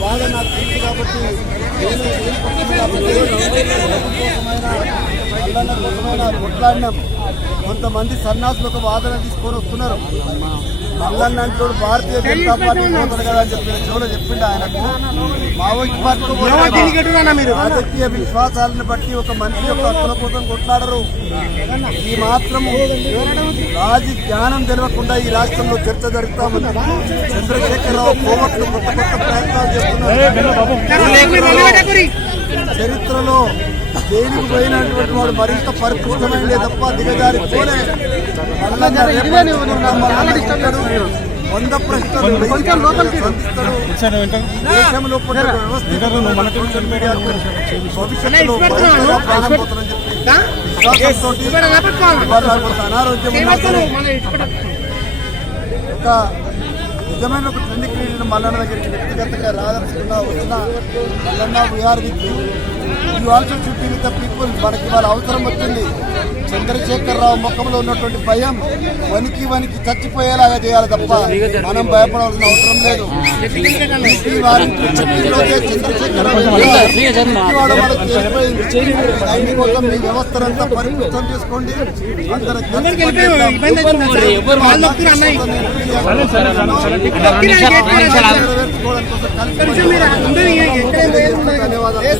బాధ నాకు తెలుసు కాబట్టి నేను నేను పుట్టిన కాబట్టి కోసమైనా మల్లన్న కోసమైనా కొట్లాడినాం. కొంతమంది సన్నాసులు ఒక వాదన తీసుకొని వస్తున్నారు. మల్లన్న అంటోడు భారతీయ జనతా పార్టీ పోతాడు కదా అని చెప్పిన చెవులో చెప్పిండు ఆయనకు. మావోయిస్ట్ పోతాడు. రాజకీయ విశ్వాసాలను బట్టి ఒక మనిషి యొక్క హక్కుల కోసం కొట్లాడరు. ఈ మాత్రము రాజ జ్ఞానం తెలియకుండా ఈ రాష్ట్రంలో చర్చ జరుగుతా ఉంది చంద్రశేఖరరావు కోవట్లు కొత్త కొత్త ప్రయత్నాలు చేస్తున్నారు. చరిత్రలో దేనికి పోయినటువంటి వాడు మరింత పరిపూర్ణమైందే తప్ప దిగజారి పోలే. వంద ప్రశ్నలు. దేశంలో భవిష్యత్తులో చెప్పి అనారోగ్యం ఒక నిజమైన ఒక ట్రెండ్ క్రియేటర్ మల్లన్న దగ్గరికి వ్యక్తిగతంగా రాదనుకున్నా వచ్చిన Mallanna we are with you also should be with the people మనకి వాళ్ళ అవసరం వచ్చింది. చంద్రశేఖరరావు ముఖంలో ఉన్నటువంటి భయం వనికి వనికి చచ్చిపోయేలాగా చేయాలి తప్ప మనం భయపడవలసిన అవసరం లేదు. అందుకోసం మీ వ్యవస్థనంతా పరిపుష్టం చేసుకోండి అందరూ ధన్యవాదాలు.